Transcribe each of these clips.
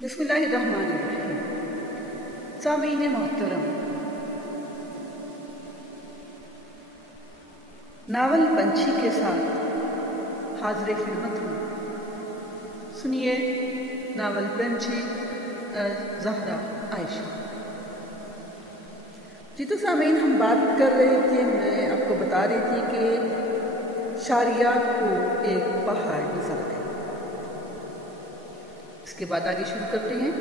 بسم اللہ الرحمن الرحیم۔ سامعین محترم، ناول پنچھی کے ساتھ حاضر خدمت ہوں۔ سنیے ناول پنچھی زہرا عائشہ۔ جی تو سامعین، ہم بات کر رہے تھے، میں آپ کو بتا رہی تھی کہ شاریہ کو ایک پہاڑ نظر آیا۔ اس کے بعد آگے شروع کرتے ہیں۔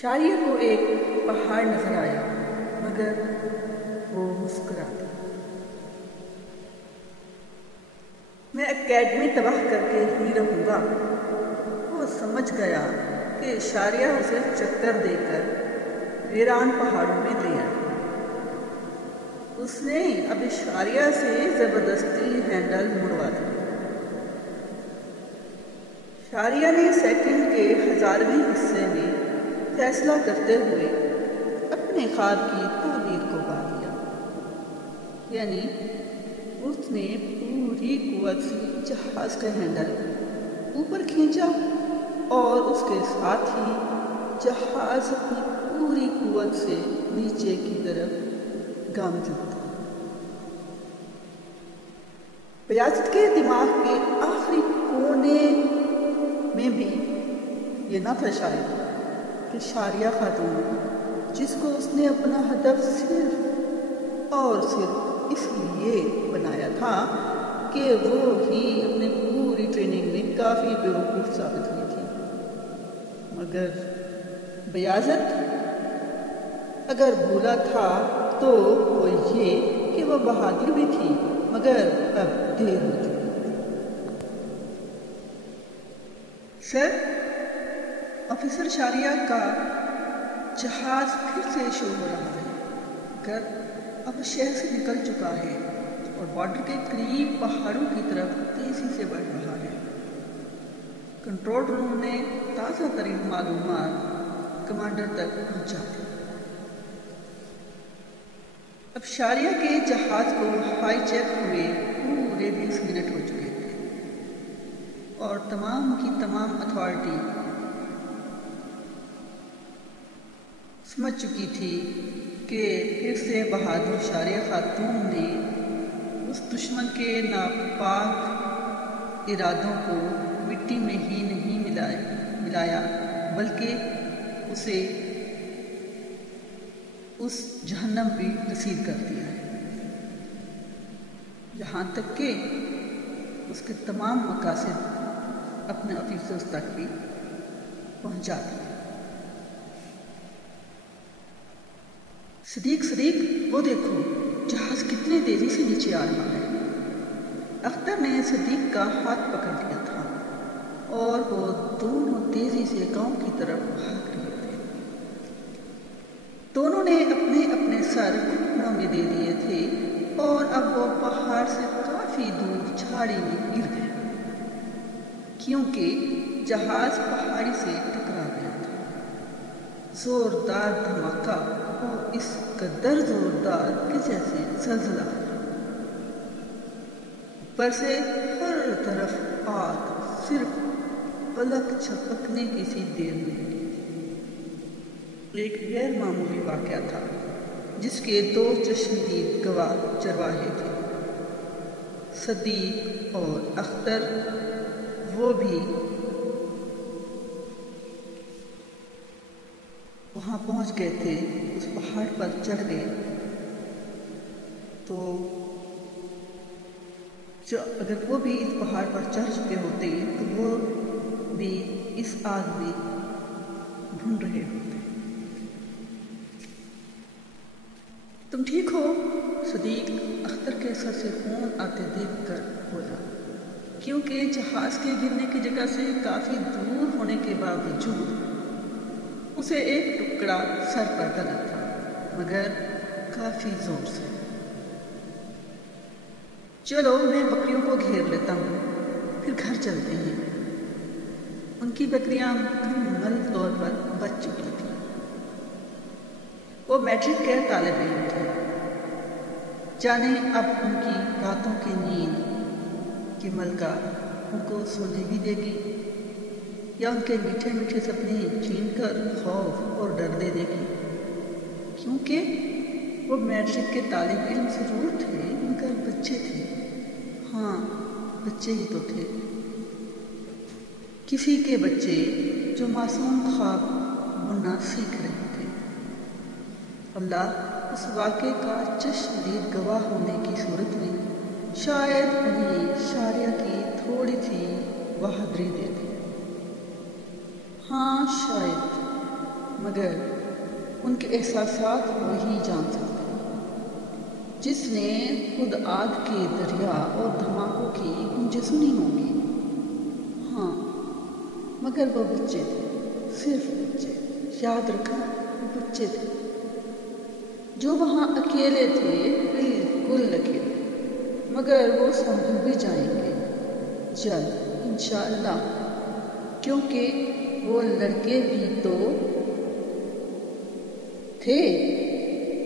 شاریہ کو ایک پہاڑ نظر آیا مگر وہ مسکرا دی۔ میں اکیڈمی تباہ کر کے ہی رہوں گا۔ وہ سمجھ گیا کہ شاریہ اسے چکر دے کر ویران پہاڑوں میں لے آئی۔ اس نے اب شاریہ سے زبردستی ہینڈل مڑوا دیا۔ شاریہ نے سیکنڈ کے 1000ویں حصے میں فیصلہ کرتے ہوئے اپنے خواب کی تعبیر کو پا لیا، یعنی اس نے پوری قوت سے جہاز کا ہینڈل اوپر کھینچا اور اس کے ساتھ ہی جہاز اپنی پوری قوت سے نیچے کی طرف گامزن تھا۔ بیاضت کے دماغ کے آخری کونے میں بھی یہ نہ تھا شاید کہ شاریہ خاتون، جس کو اس نے اپنا ہدف صرف اور صرف اس لیے بنایا تھا کہ وہ ہی اپنے پوری ٹریننگ میں کافی بیوقوف ثابت ہوئی تھی، مگر بیاضت اگر بھولا تھا تو وہ یہ کہ وہ بہادر بھی تھی، مگر اب دیر ہو چکی۔ سر، آفیسر شاریہ کا جہاز پھر سے شو ہو رہا ہے، مگر اب شہر سے نکل چکا ہے اور بارڈر کے قریب پہاڑوں کی طرف تیزی سے بڑھ رہا ہے۔ کنٹرول روم نے تازہ ترین معلومات کمانڈر تک پہنچا دی۔ اب شاریہ کے جہاز کو ہائی جیک ہوئے پورے 20 منٹ ہو چکے تھے اور تمام کی تمام اتھارٹی سمجھ چکی تھی کہ پھر سے بہادر شاریہ خاتون نے اس دشمن کے ناپاک ارادوں کو مٹی میں ہی نہیں ملایا بلکہ اسے اس جہنم بھی رسید کر دیا ہے، یہاں تک کہ اس کے تمام مقاصد اپنے آفیسرز تک بھی پہنچا دیا۔ صدیق، وہ دیکھو، جہاز کتنے تیزی سے نیچے آ رہا ہے۔ اختر نے صدیق کا ہاتھ پکڑ لیا تھا اور وہ دونوں تیزی سے گاؤں کی طرف بھاگ رہے تھے۔ دونوں نے اپنے اپنے سر گھٹنوں میں دے دیے تھے اور اب وہ پہاڑ سے کافی دور جھاڑی میں گر گئے، کیونکہ جہاز پہاڑی سے ٹکرا گیا تھا۔ زوردار دھماکہ اور اس قدر زوردار کہ جیسے زلزلہ، اوپر سے ہر طرف آگ صرف پلک جھپکنے کی سی دیر میں لگی۔ ایک غیر معمولی واقعہ تھا جس کے 2 چشمدید گواہ چرواہے تھے، صدیق اور اختر۔ وہ بھی وہاں پہنچ گئے تھے، اس پہاڑ پر چڑھ گئے، تو اگر وہ بھی اس پہاڑ پر چڑھ چکے ہوتے تو وہ بھی اس آگ میں ڈھونڈ رہے ہوتے۔ تم ٹھیک ہو؟ صدیق اختر کے سر سے خون آتے دیکھ کر بولا، کیونکہ جہاز کے گرنے کی جگہ سے کافی دور ہونے کے باوجود اسے ایک ٹکڑا سر پر لگا تھا، مگر کافی زور سے۔ چلو، میں بکریوں کو گھیر لیتا ہوں، پھر گھر چلتے ہیں۔ ان کی بکریاں مکمل طور پر بچ چکی تھیں۔ وہ میٹرک کے طالب علم تھے، جانے اب ان کی راتوں کی نیند کی ملکہ ان کو سونے بھی دے گی یا ان کے میٹھے میٹھے سپنے چھین کر خوف اور ڈر دے دے گی؟ کیونکہ وہ میٹرک کے طالب علم ضرور تھے مگر بچے تھے۔ ہاں، بچے ہی تو تھے، کسی کے بچے جو معصوم خواب بننا سیکھ رہے تھے۔ اللہ اس واقعے کا چشمدید گواہ ہونے کی صورت میں شاید انہیں شاریہ کی تھوڑی سی بہادری دے دے۔ ہاں شاید، مگر ان کے احساسات وہی جان سکتے ہیں جس نے خود آگ کے دریا اور دھماکوں کی گونجیں سنی ہوں گی۔ ہاں، مگر وہ بچے تھے، صرف بچے، یاد رکھنا وہ بچے تھے جو وہاں اکیلے تھے، بالکل اکیلے، مگر وہ سنبھل بھی جائیں گے جلد انشاءاللہ، کیونکہ وہ لڑکے بھی تو تھے،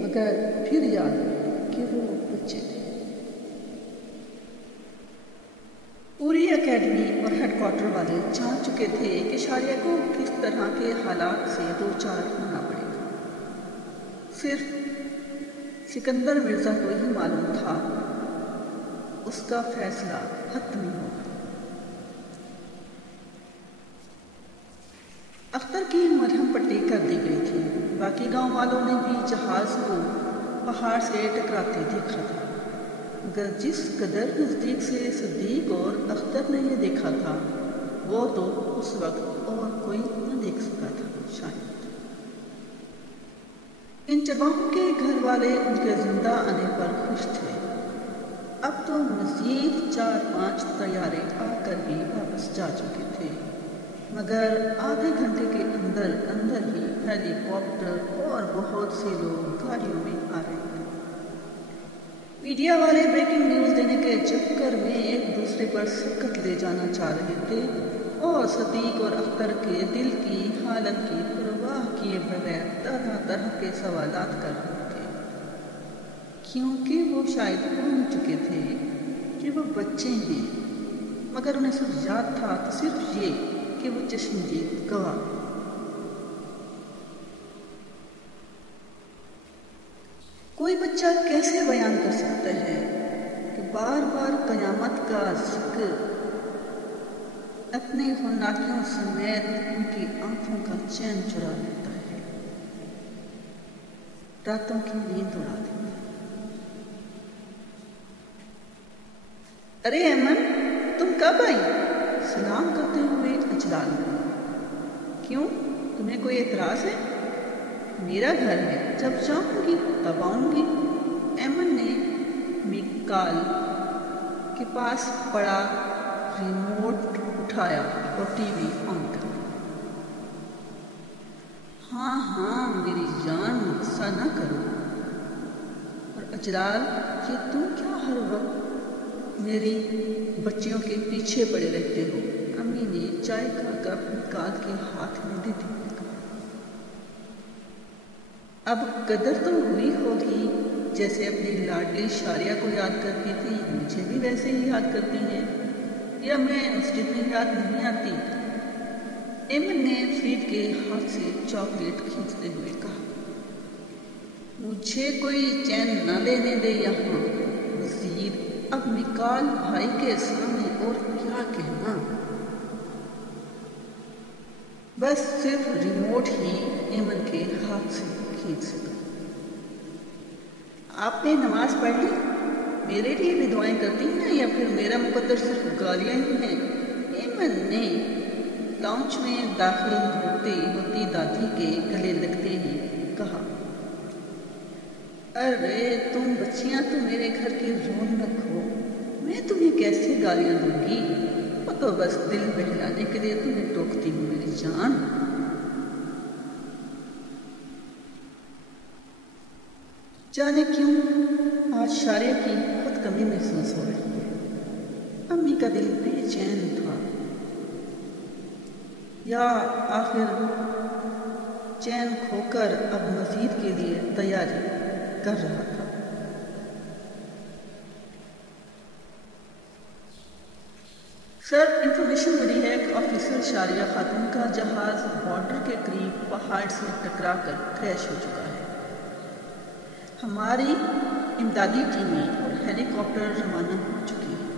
مگر پھر یاد کہ وہ بچے تھے۔ پوری اکیڈمی اور ہیڈ کوارٹر والے جان چکے تھے کہ شاریہ کو کس طرح کے حالات سے دو چار ہونا پڑے گا۔ صرف سکندر مرزا کو ہی معلوم تھا اس کا فیصلہ حتمی ہوگا۔ اختر کی مرہم پٹی کر دی گئی تھی، باقی گاؤں والوں نے بھی جہاز کو پہاڑ سے ٹکراتے دیکھا تھا، مگر جس قدر نزدیک سے صدیق اور اختر نے یہ دیکھا تھا وہ تو اس وقت اور کوئی نہ دیکھ سکا تھا شاید۔ ان چرواہوں کے گھر والے ان کے زندہ آنے پر خوش تھے۔ اب تو مزید 4-5 طیارے آ کر بھی واپس جا چکے تھے، مگر آدھے گھنٹے کے اندر ہی ہیلی کاپٹر اور بہت سے لوگ گاڑیوں میں آ رہے تھے۔ میڈیا والے بریکنگ نیوز دینے کے چکر میں ایک دوسرے پر سبقت لے جانا چاہ رہے تھے اور صدیق اور اختر کے دل کی حالت کی پرواہ کیے بغیر طرح طرح کے سوالات کر رہے تھے، کیونکہ وہ شاید بھول چکے تھے کہ وہ بچے ہیں، مگر انہیں صرف یاد تھا تو صرف یہ کہ وہ چشمدید گواہ۔ کوئی بچہ کیسے بیان کر سکتا ہے کہ بار بار قیامت کا ذکر اپنے ہوناٹیوں سمیت ان کی آنکھوں کا چین چرا لیتا ہے، راتوں کی نیند اڑا دیتا ہے۔ ارے ایمن، تم کب آئی؟ سلام کرتے ہوئے اجلال نے۔ کیوں، تمہیں کوئی اعتراض ہے؟ میرا گھر ہے، جب چاہوں گی تب آؤں گی۔ ایمن نے میکال کے پاس پڑا ریموٹ اٹھایا اور ٹی وی آن کر دیا۔ ہاں میری جان، غصہ نہ کرو۔ اور اجلال، یہ تم کیا ہر وقت میری بچیوں کے پیچھے پڑے رہتے ہو؟ امی نے چائے کا کپ نکال کے ہاتھ میں دیتے ہوئے کہا۔ اب قدر تو ہوئی ہوگی، جیسے اپنی لاڈلی شاریہ کو یاد کرتی تھی مجھے بھی ویسے ہی یاد کرتی ہیں، یا میں اس جتنی یاد نہیں آتی؟ ایمن نے فرید کے ہاتھ سے چاکلیٹ کھینچتے ہوئے کہا۔ مجھے کوئی چین نہ لینے دے یہاں وزیر، اب میکال بھائی کے سامنے اور کیا کہنا؟ بس صرف ریموٹ ہی ایمن کے ہاتھ سے کھینچ سکا۔ آپ نے نماز پڑھ لی؟ میرے لیے بھی دعائیں کرتی ہیں یا پھر میرا مقدر صرف گالیاں ہی ہیں؟ ایمن نے لاؤنج میں داخل ہوتی دادی کے گلے لگتے ہی کہا۔ ارے تم بچیاں تو میرے گھر کی رونق ہو، میں تمہیں کیسے گالیاں دوں گی؟ وہ تو بس دل بہلانے کے لیے تمہیں ٹوکتی ہوں میری جان۔ جانے کیوں آج شاریہ کی بہت کمی محسوس ہو رہی ہے۔ امی کا دل بے چین تھا، یا آخر چین کھو کر اب مزید کے لیے تیاری کر رہا تھا۔ سر انفارمیشن ملی ہے کہ آفیسر شاریہ خاتون کا جہاز بارڈر کے قریب پہاڑ سے ٹکرا کر کریش ہو چکا ہے۔ ہماری امدادی ٹیمیں اور ہیلی کاپٹر روانہ ہو چکی ہیں۔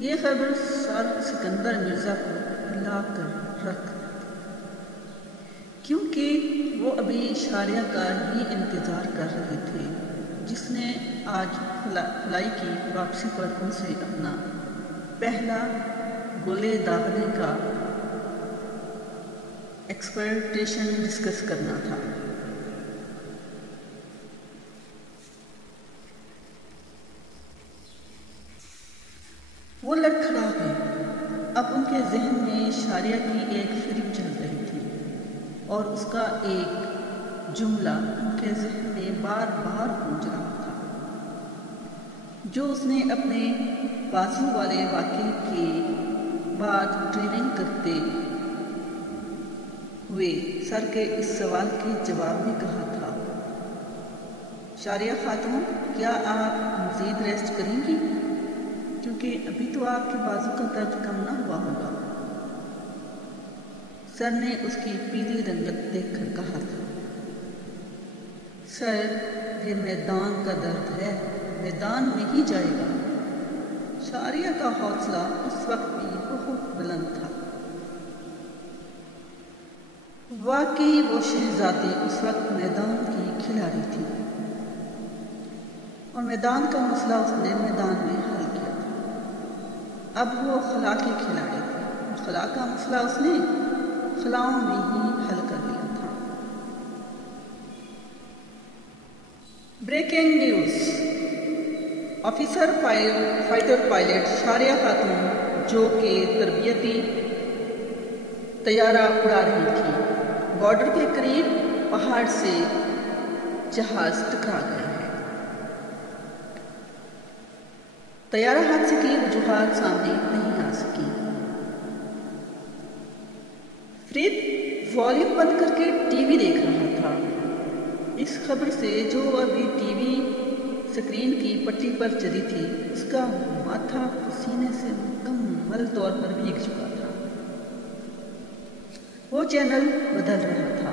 یہ خبر سر سکندر مرزا کو لا کر رکھ، کیونکہ وہ ابھی شاریہ کا ہی انتظار کر رہے تھے، جس نے آج فلائی کی واپسی پر ان سے اپنا پہلا گولے داغنے کا ایکسپیکٹیشن ڈسکس کرنا تھا۔ وہ لڑکھڑا گئے۔ اب ان کے ذہن میں شاریہ کی ایک فلم چل رہی تھی اور اس کا ایک جملہ ان کے ذہن میں بار بار گونج رہا تھا، جو اس نے اپنے بازو والے واقعے کے بعد ٹریننگ کرتے ہوئے سر کے اس سوال کے جواب میں کہا تھا: شاریہ خاتون، کیا آپ مزید ریسٹ کریں گی؟ کیونکہ ابھی تو آپ کے بازو کا درد کم نہ ہوا ہوگا۔ سر نے اس کی پیلی رنگت دیکھ کر کہا تھا: سر، یہ میدان کا درد ہے، میدان میں ہی جائے گا۔ شاریہ کا حوصلہ اس وقت بھی بہت بلند تھا۔ واقعی وہ شہزادی اس وقت میدان کی کھلاڑی تھی، اور میدان کا مسئلہ اس نے میدان میں حل کیا تھا۔ اب وہ خلا کی کھلاڑی تھی، اور خلا کا مسئلہ اس نے خلاؤں میں ہی حل کر لیا تھا۔ Breaking news: officer fighter pilot Shariya خاتون، جو کہ تربیتی طیارہ اڑا رہی تھی، بارڈر کے قریب پہاڑ سے جہاز ٹکرا گیا ہے۔ طیارہ حادثے کی وجوہات سامنے نہیں آ سکی۔ فرید والیوم بند کر کے ٹی وی دیکھ رہا تھا۔ اس خبر سے جو ابھی ٹی وی اسکرین کی پٹی پر چلی تھی، اس کا ماتھا پسینے سے مکمل طور پر بھیگ چکا تھا۔ وہ چینل بدل رہا تھا۔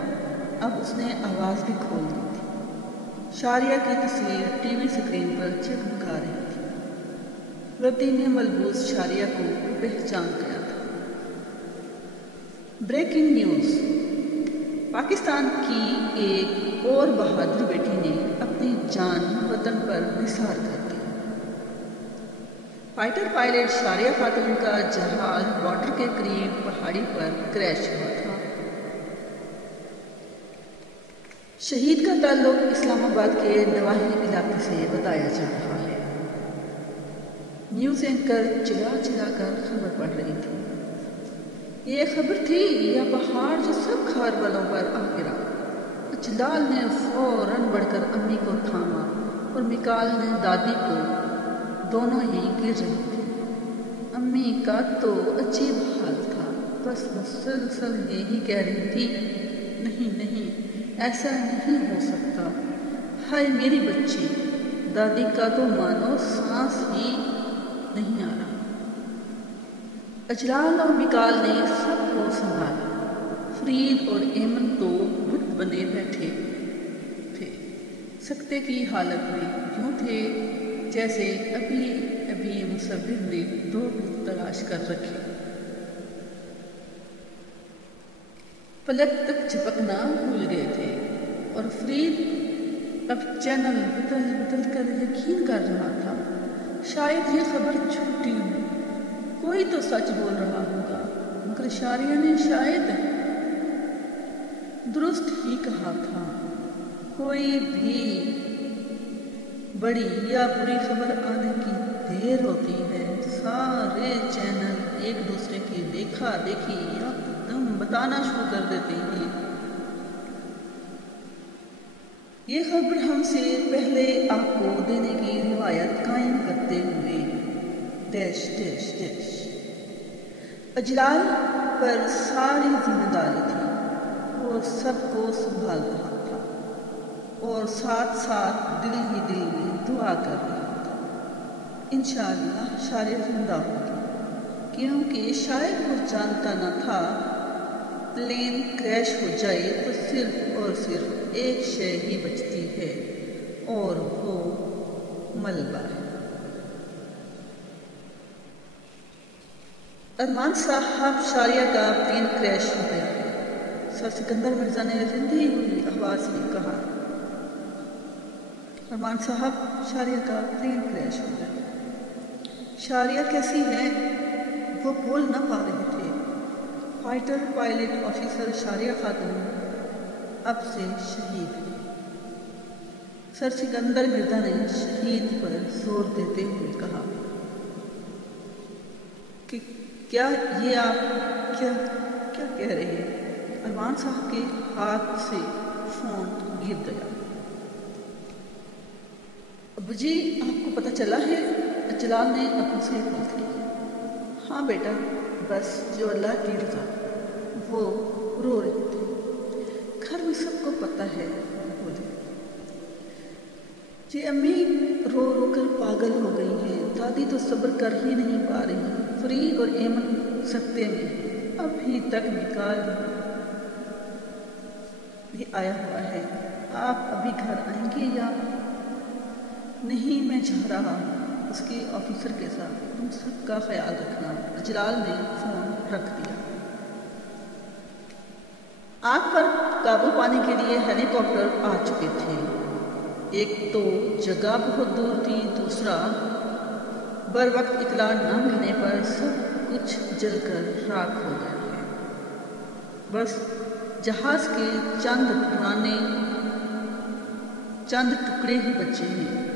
اب اس نے آواز بھی کھول دی تھی۔ شاریہ کی تصویر ٹی وی اسکرین پر چمکا رہی تھی۔ وردی نے ملبوس شاریہ کو پہچان گیا تھا۔ بریکنگ نیوز: پاکستان کی ایک اور بہادر بیٹی نے اپنی جان وطن پر نثار کر دی۔ فائٹر پائلٹ شاریہ خاتون کا جہاز بارڈر کے قریب پہاڑی پر کریش ہوا تھا۔ شہید کا تعلق اسلام آباد کے نواحی علاقے سے بتایا جا رہا ہے۔ نیوز اینکر چلا چلا کر خبر پڑھ رہی تھی۔ یہ خبر تھی یا پہاڑ جو سب گھر والوں پر آ گرا؟ اجلال نے فوراً بڑھ کر امی کو تھاما اور مکال نے دادی کو، دونوں ہی گر رہی تھی۔ امی کا تو عجیب حال تھا، بس مسلسل یہی کہہ رہی تھی: نہیں نہیں، ایسا نہیں ہو سکتا، ہائے میری بچی۔ دادی کا تو مانو سانس ہی نہیں آ رہا۔ اجلال اور مکال نے سب کو سنبھالا۔ فرید اور ایمن تو بت بنے بیٹھے تھے، سکتے کی حالت میں یوں تھے جیسے ابھی ابھی مصور نے 2 بت تلاش کر رکھے۔ پلک تک جھپکنا بھول گئے تھے، اور فرید اب چینل بدل بدل کر یقین کر رہا تھا شاید یہ خبر جھوٹی ہو، کوئی تو سچ بول رہا ہوگا، مگر شاریہ نے شاید درست ہی کہا تھا۔ کوئی بھی بڑی یا بری خبر آنے کی دیر ہوتی ہے، سارے چینل ایک دوسرے کی دیکھا دیکھی یا دم بتانا شروع کر دیتے ہیں۔ یہ خبر ہم سے پہلے آپ کو دینے کی روایت قائم کرتے ہوئے ڈیش ڈیش ڈیش اجلال پر ساری ذمہ داری تھی۔ وہ سب کو سنبھال رہا تھا اور ساتھ ساتھ دل ہی دل میں دعا کر رہا تھا: انشاءاللہ شاریہ زندہ ہوگی، کیونکہ شاید وہ جانتا نہ تھا پلین کریش ہو جائے تو صرف اور صرف ایک شے ہی بچتی ہے اور وہ ملبہ ہے۔ ارمان صاحب شاریہ کا پلین کریش ہو گیا ہے، سر سکندر مرزا نے رندی ہوئی آواز میں کہا۔ ارمان صاحب، شاریہ کا پلین کریش ہو گیا۔ شاریہ کیسی ہے؟ وہ بول نہ پا رہے تھے۔ فائٹر پائلٹ آفیسر شاریہ خاتون اب سے شہید ہے۔ سر سکندر مرزا نے شہید پر زور دیتے ہوئے کہا کہ کیا یہ آپ کیا کہہ رہے ہیں؟ ارمان صاحب کے ہاتھ سے فون گر گیا۔ ابو جی، آپ کو پتہ چلا ہے؟ جلال نے ابو سے بات کی۔ ہاں بیٹا، بس جو اللہ کی رضا۔ وہ رو رہے تھے۔ گھر میں سب کو پتہ ہے، بولے۔ جی امی رو رو کر پاگل ہو گئی ہیں، دادی تو صبر کر ہی نہیں پا رہی۔ فرید اور ایمن سکتے میں ابھی تک نکال بھی آیا ہوا ہے۔ آپ ابھی گھر آئیں گے یا نہیں؟ میں جا رہا ہوں اس کے آفیسر کے ساتھ، تم سب کا خیال رکھنا۔ جلال نے فون رکھ دیا۔ آگ پر قابو پانے کے لیے ہیلی کاپٹر آ چکے تھے۔ ایک تو جگہ بہت دور تھی، دوسرا بر وقت اطلاع نہ ملنے پر سب کچھ جل کر راکھ ہو گیا ہے۔ بس جہاز کے چند ٹکڑے ہی بچے ہیں۔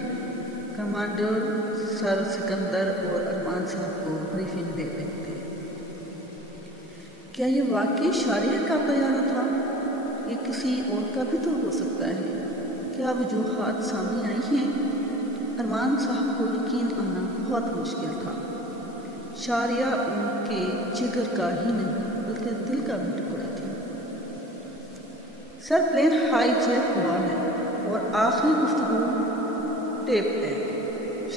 کمانڈر سر سکندر اور ارمان صاحب کو بریفنگ دے رہے تھے۔ کیا یہ واقعی شاریہ کا طیارہ تھا؟ یہ کسی اور کا بھی تو ہو سکتا ہے۔ کیا وجوہات سامنے آئی ہیں؟ ارمان صاحب کو یقین آنا بہت مشکل تھا۔ شاریہ ان کے جگر کا ہی نہیں بلکہ دل کا بھی ٹکڑا تھی۔ سر، پلین ہائی جیک ہوا ہے اور آخری گفتگو ٹیپ ہے۔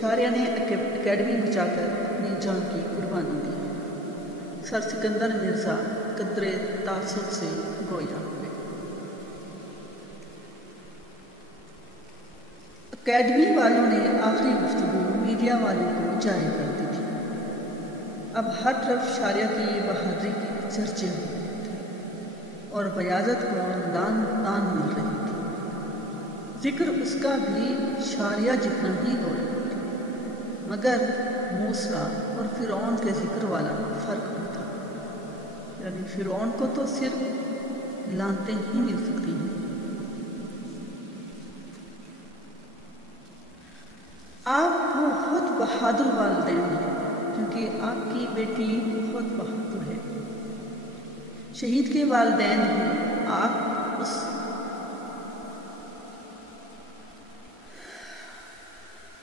شاریہ نے اکیڈمی بچا کر اپنی جان کی قربانی دی۔ سر سکندر مرزا قدرے تعصب سے گویا ہوئے۔ اکیڈمی والوں نے آخری گفتگو میڈیا والوں کو جاری کر دی تھی۔ اب ہر طرف شاریہ کی بہادری کے چرچے ہو رہے تھے اور بیاضت کو دان مل رہی تھی۔ ذکر اس کا بھی شاریہ جتنا ہی ہو رہا تھا، مگر موسیٰ اور فرعون کے ذکر والا فرق نہ تھا۔ یعنی فرعون کو تو صرف لعنتیں ہی مل سکتی ہیں۔ آپ بہت بہادر والدین ہیں، کیونکہ آپ کی بیٹی بہت بہادر ہے۔ شہید کے والدین ہیں آپ۔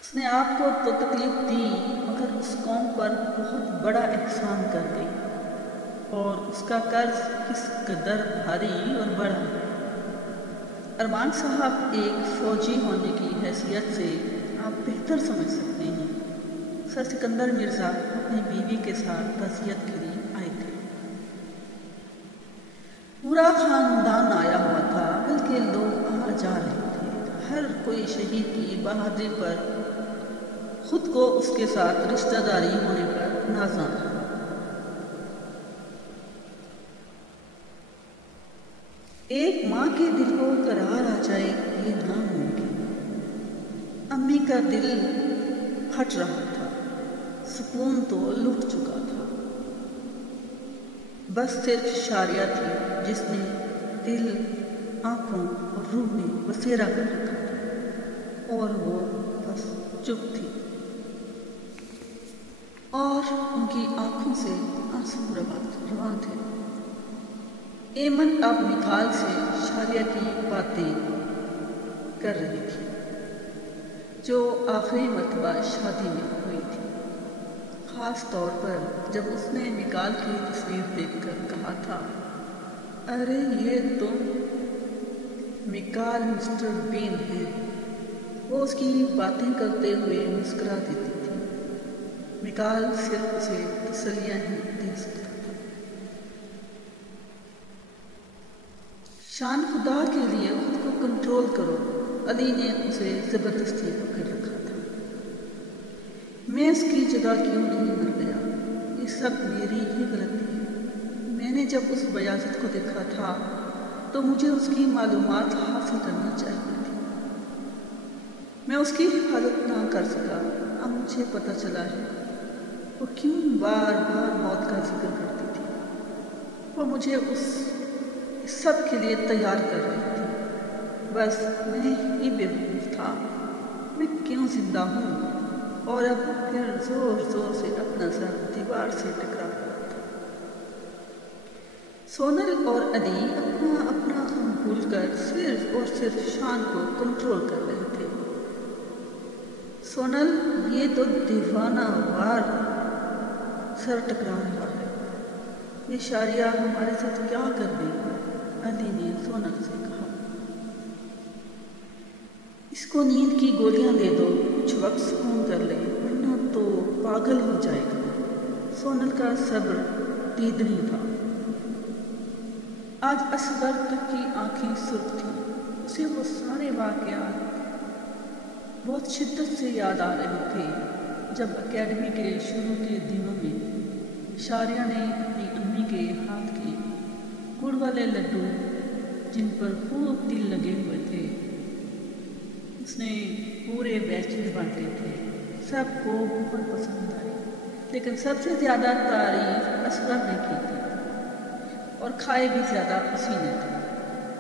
اس نے آپ کو تو تکلیف دی، مگر اس قوم پر بہت بڑا احسان کر گئی، اور اس کا قرض کس قدر بھاری اور بڑا ہے۔ ارمان صاحب ایک فوجی ہونے کی حیثیت سے آپ بہتر سمجھ سکتے ہیں۔ سر سکندر مرزا اپنی بیوی کے ساتھ تعزیت کے لیے آئے تھے۔ پورا خاندان آیا ہوا تھا، بلکہ لوگ آ جا رہے تھے۔ ہر کوئی شہید کی بہادری پر، خود کو اس کے ساتھ رشتہ داری ہونے پر نازاں تھا۔ ایک ماں کے دل کو قرار آ جائے یہ ناممکن۔ امی کا دل پھٹ رہا تھا، سکون تو لٹ چکا تھا۔ بس صرف شاریہ تھی جس نے دل، آنکھوں اور روح میں بسیرا کر رکھا تھا، اور وہ بس چپ تھی، اور ان کی آنکھوں سے آنسو رواں تھے۔ ایمن اب نکال سے شاریہ کی باتیں کر رہی تھی، جو آخری مرتبہ شادی میں ہوئی تھی، خاص طور پر جب اس نے نکال کی تصویر دیکھ کر کہا تھا، ارے یہ تو میکال مسٹر بین ہے۔ وہ اس کی باتیں کرتے ہوئے مسکرا دیتی تھی، مکال صرف اسے تسلیاں ہی دے سکتا تھا۔ شان خدا کے لیے خود کو کنٹرول کرو، علی نے اسے زبردستی پکڑ رکھا تھا۔ میں اس کی جگہ کیوں نہیں مر گیا؟ یہ سب میری ہی غلطی ہے۔ میں نے جب اس بیازت کو دیکھا تھا تو مجھے اس کی معلومات حاصل کرنا چاہیے تھی۔ میں اس کی حفاظت نہ کر سکا۔ اب مجھے پتہ چلا ہے وہ کیوں بار بار موت کا ذکر کرتی تھی۔ وہ مجھے اس سب کے لیے تیار کر رہی تھی۔ بس میں ہی بیوقوف تھا۔ میں کیوں زندہ ہوں؟ اور اب پھر زور زور سے اپنا سر دیوار سے ٹکرا رہا تھا۔ سونل اور علی اپنا اپنا غم بھول کر صرف اور صرف شان کو کنٹرول کر رہے تھے۔ سونل، یہ تو دیوانہ وار سر ٹکرا رہا ہے، یہ شاریہ ہمارے ساتھ کیا کر رہی ہے؟ علی نے سونل سے کہا۔ اس کو نیند کی گولیاں دے دو، کچھ وقت سکون کر لے، ورنہ تو پاگل ہو جائے گا۔ سونل کا صبر دیدنی تھا۔ آج اصغر کی آنکھیں سرخ تھیں۔ اسے وہ سارے واقعات بہت شدت سے یاد آ رہے تھے جب اکیڈمی کے شروع کے دنوں میں شاریہ نے اپنی امی کے ہاتھ کے گڑ والے لڈو، جن پر خوب تل لگے ہوئے تھے، اس نے پورے بیچ میں بانٹے تھے۔ سب کو بہت پسند آئے، لیکن سب سے زیادہ تعریف اصغر نے کی تھی اور کھائے بھی زیادہ اسی نے تھے۔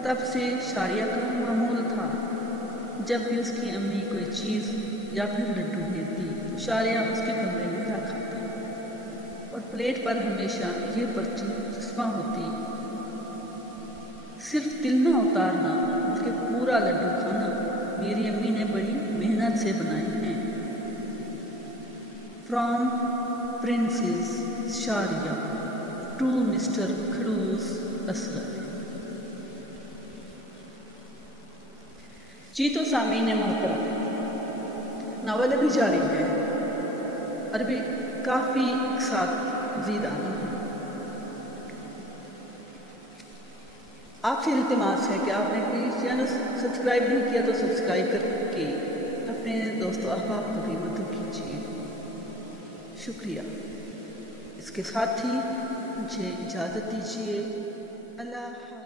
تب سے شاریہ کا معمول تھا جب بھی اس کی امی کوئی چیز یا پھر لڈو بھیجتی تو شاریہ اس کے کمرے میں جا کھاتا اور پلیٹ پر ہمیشہ یہ پرچی چسپاں ہوتی، صرف تل نہ اتارنا بلکہ پورا لڈو کھانا میری امی نے بڑی محنت سے بنائے ہیں۔ From princess Shariya to mister کھڑوس اصغر۔ جی تو سامعین محترم، ناول ابھی جاری ہے، عربی کافی ساتھ زیدانی ہے۔ آپ سے التماس ہے کہ آپ نے پلیز چینل سبسکرائب نہیں کیا تو سبسکرائب کر کے اپنے دوست و احباب کو بھی مدعو کیجیے۔ شکریہ۔ اس کے ساتھ ہی مجھے اجازت دیجیے۔ اللہ حافظ۔